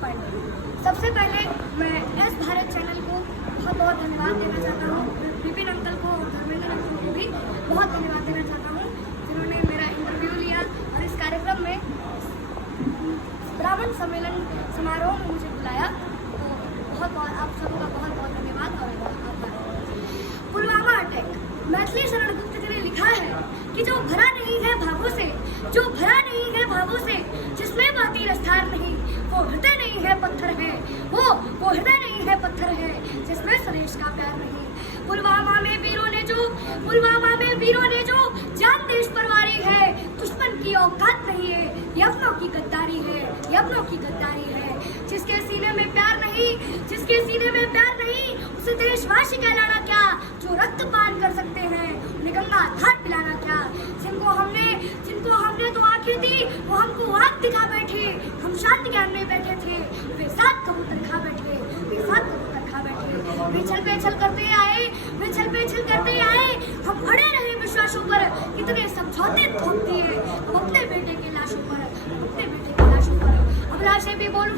पाएंगे। सबसे पहले मैं एस भारत चैनल को बहुत बहुत धन्यवाद देना चाहता हूँ। विपिन अंकल को और धर्मेंद्र अंकल को भी बहुत धन्यवाद देना चाहता हूँ, जिन्होंने मेरा इंटरव्यू लिया और इस कार्यक्रम में ब्राह्मण सम्मेलन समारोह में मुझे बुलाया। तो बहुत बहुत आप सबका बहुत बहुत धन्यवाद और आभार। पुलवामा अटैक, मैथिली शरण गुप्त जी ने लिखा है कि जो भरा नहीं है भावों से, जो भरा नहीं है भावों से, जिसमें बहती रफ्तार नहीं, वो हृदय नहीं है पत्थर है, वो हृदय नहीं है पत्थर है, जिसमें स्वदेश का प्यार नहीं। पुलवामा में वीरों ने जो जान देश पर वारी है, दुश्मन की औकात नहीं है, ये अपनों की गद्दारी है, ये अपनों की गद्दारी है। जिसके सीने में प्यार नहीं, जिसके सीने में प्यार नहीं, उसे देशवासी कहलाना क्या। जो रक्त पान कर सकते हैं उन्हें गंगा घाट पिलाना क्या। जिनको हमने तो आंखें दी वो हमको आग दिखा बैठे, हम शांति ज्ञान में बैठे थे, वे साथ कबूतर खा बैठे, वे साथ कबूतर खा बैठे। वे छल करते आए, हम अड़े रहे विश्वासों पर, इतने समझौते थोप दिए अपने बेटे की लाशों पर, अपने बेटे की लाशों पर। अभिलाषे भी बोल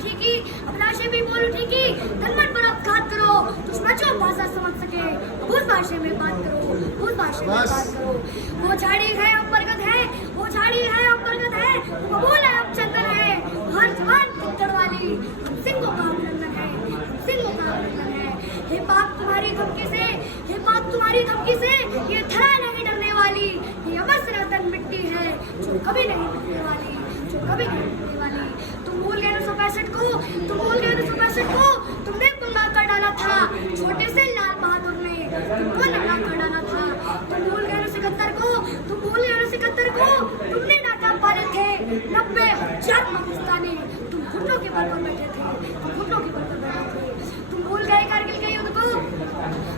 उठी कि धनमन पर अपघात करो, दुश्मन जो भाषा समझ सके उस भाषा में बात करो, उस भाषा में बात करो। वो झाड़ी है अब बरगद है, वो झाड़ी है अब बरगद है, वो बोल है अब चंदन है, हर जवान पिक्चर वाली हम सिंहों का अभिनंदन है, हम सिंहों का अभिनंदन है। हे पाक तुम्हारी धमकी से, हे पाक तुम्हारी धमकी से, ये धरा नहीं डरने वाली, ये अमर सनातन मिट्टी है जो कभी नहीं मिटने वाली, जो कभी नहीं मिटने वाली। तुम भूल गए 1965 को, तुम भूल गए 1965 को, तुमने पंगा कर डाला था छोटे से लाल बहादुर ने, तुमको नंगा कर डाला था। तुम भूल गए 1971 को, तुम भूल गए 1971 को, तुमने नाकाम पाले थे 90,000 पाकिस्तानी, तुम घुटनों के बल पर बैठे थे, तुम घुटनों के बल पर बैठे थे। तुम भूल गए कारगिल के युद्ध को,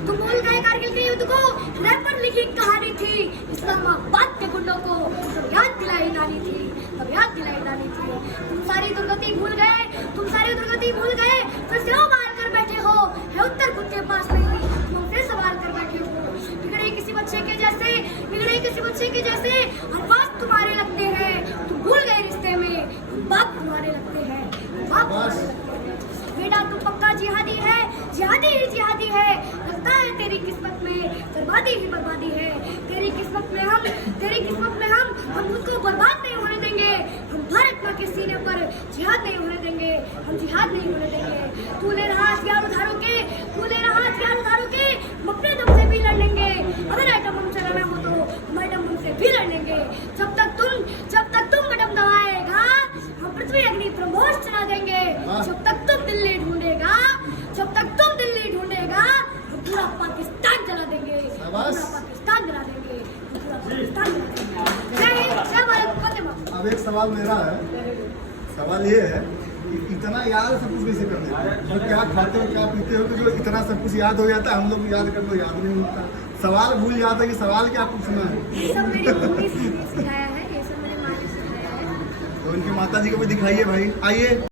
तुम भूल गए कारगिल के युद्ध को, रैप पर लिखी कहानी थी इस्लामाबाद के गुंडों को, तब याद दिलाई जानी थी, तब याद दिलाई जानी थी। तुम सारी दुर्गति भूल गए, तुम सारी दुर्गति भूल गए, फिर से मार कर बैठे हो, है उत्तर कुत्ते पास नहीं, तुम फिर सवाल कर बैठे हो। बिगड़े किसी बच्चे के जैसे, बिगड़े किसी बच्चे के जैसे, अल्फाज तुम्हारे लगते हैं, तुम भूल गए रिश्ते में बाप तुम्हारे लगते हैं, बाप तुम्हारे लगते हैं। बेटा तू पक्का जिहादी है, जिहादी ही जिहादी है, लगता है तेरी किस्मत में बर्बादी ही बर्बादी है। तेरी किस्मत में हम खुद को बर्बाद नहीं होने देंगे, हम भारत माँ के सीने पर जिहाद नहीं होने देंगे, हम जिहाद नहीं होने देंगे। तूने रहा हथियार उधारों के, हम अपने दम से भी लड़ लेंगे, अगर आइटम हम चलाना हो तो मैडम हमसे भी लड़ लेंगे। जब तक तुम मैडम दबाएगा, हम पृथ्वी अग्नि ब्रह्मोस चला देंगे। जब तक तुम दिल्ली ढूंढेगा, हम पूरा पाकिस्तान जला देंगे, पूरा पाकिस्तान जला देंगे, पूरा पाकिस्तान जला देंगे। जय हिंद, जय भारत, वंदे मातरम। अब एक सवाल मेरा है, सवाल ये है कि इतना याद सब कुछ कैसे कर देते हैं, जो क्या खाते हो क्या पीते हो, जो इतना सब कुछ याद हो जाता है, हम लोग याद कर तो याद नहीं होता, सवाल भूल जाता है कि सवाल क्या पूछना है। ये सब मेरी मम्मी ने सिखाया है, ये सब मेरी माँ ने सिखाया है। तो उनकी माता जी को भी दिखाइए भाई, आइए।